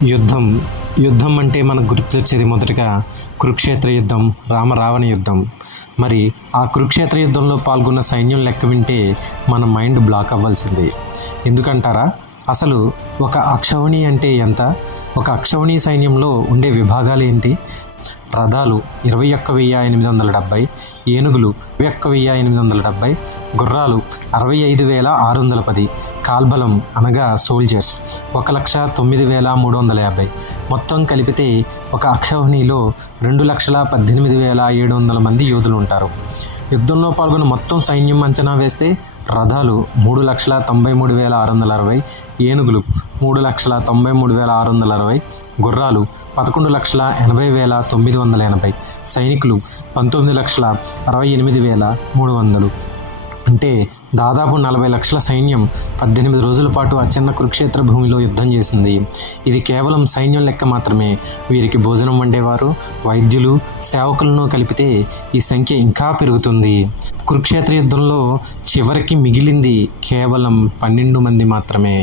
యుద్ధం యుద్ధం అంటే మనకు గుర్తొచ్చేది మొదటగా కురుక్షేత్ర యుద్ధం, రామరావణ యుద్ధం. మరి ఆ కురుక్షేత్ర యుద్ధంలో పాల్గొన్న సైన్యం లెక్క వింటే మన మైండ్ బ్లాక్ అవ్వాల్సిందే. ఎందుకంటారా? అసలు ఒక అక్షౌహిణి అంటే ఎంత? ఒక అక్షౌహిణి సైన్యంలో ఉండే విభాగాలు ఏంటి? రథాలు 21,870, ఏనుగులు 21,870, గుర్రాలు 65,610, కాల్బలం అనగా సోల్జర్స్ 1,09,350. మొత్తం కలిపితే ఒక అక్షౌహిణిలో 2,18,700 మంది యోధులు ఉంటారు. యుద్ధంలో పాల్గొన్న మొత్తం సైన్యం అంచనా వేస్తే రథాలు 3,93,660, ఏనుగులు 3,93,660, గుర్రాలు 11,80,980, సైనికులు 19,68,300. అంటే దాదాపు 40 లక్షల సైన్యం 18 రోజుల పాటు ఆ చిన్న కురుక్షేత్ర భూమిలో యుద్ధం చేసింది. ఇది కేవలం సైన్యం లెక్క మాత్రమే. వీరికి భోజనం వండేవారు, వైద్యులు, సేవకులను కలిపితే ఈ సంఖ్య ఇంకా పెరుగుతుంది. కురుక్షేత్ర యుద్ధంలో చివరికి మిగిలింది కేవలం 12 మంది మాత్రమే.